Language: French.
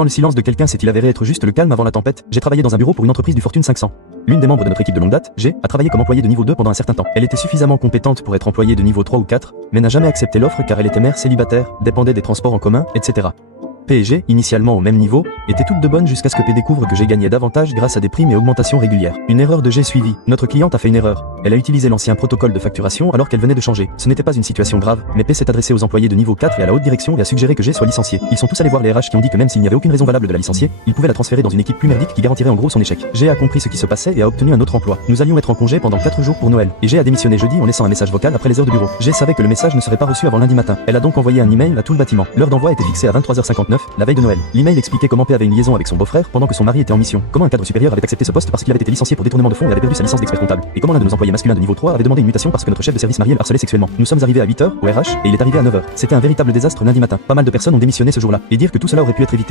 Quand le silence de quelqu'un s'est-il avéré être juste le calme avant la tempête? J'ai travaillé dans un bureau pour une entreprise du Fortune 500. L'une des membres de notre équipe de longue date, G, a travaillé comme employée de niveau 2 pendant un certain temps. Elle était suffisamment compétente pour être employée de niveau 3 ou 4, mais n'a jamais accepté l'offre car elle était mère célibataire, dépendait des transports en commun, etc. P et G, initialement au même niveau, étaient toutes de bonnes jusqu'à ce que P découvre que G gagnait davantage grâce à des primes et augmentations régulières. Une erreur de G suivie. Notre cliente a fait une erreur. Elle a utilisé l'ancien protocole de facturation alors qu'elle venait de changer. Ce n'était pas une situation grave, mais P s'est adressé aux employés de niveau 4 et à la haute direction et a suggéré que G soit licencié. Ils sont tous allés voir les RH qui ont dit que même s'il n'y avait aucune raison valable de la licencier, ils pouvaient la transférer dans une équipe plus merdique qui garantirait en gros son échec. G a compris ce qui se passait et a obtenu un autre emploi. Nous allions être en congé pendant 4 jours pour Noël. Et G a démissionné jeudi en laissant un message vocal après les heures de bureau. G savait que le message ne serait pas reçu avant lundi matin. Elle a donc envoyé un email à tout le bâtiment. L'heure d'envoi était fixée à 23h59, la veille de Noël. L'email expliquait comment P avait une liaison avec son beau-frère pendant que son mari était en mission. Comment un cadre supérieur avait accepté ce poste parce qu'il avait été licencié pour détournement de fonds et avait perdu sa licence d'expert comptable. Et comment l'un de nos employés masculins de niveau 3 avait demandé une mutation parce que notre chef de service marié le harcelait sexuellement. Nous sommes arrivés à 8h au RH et il est arrivé à 9h. C'était un véritable désastre lundi matin. Pas mal de personnes ont démissionné ce jour-là. Et dire que tout cela aurait pu être évité.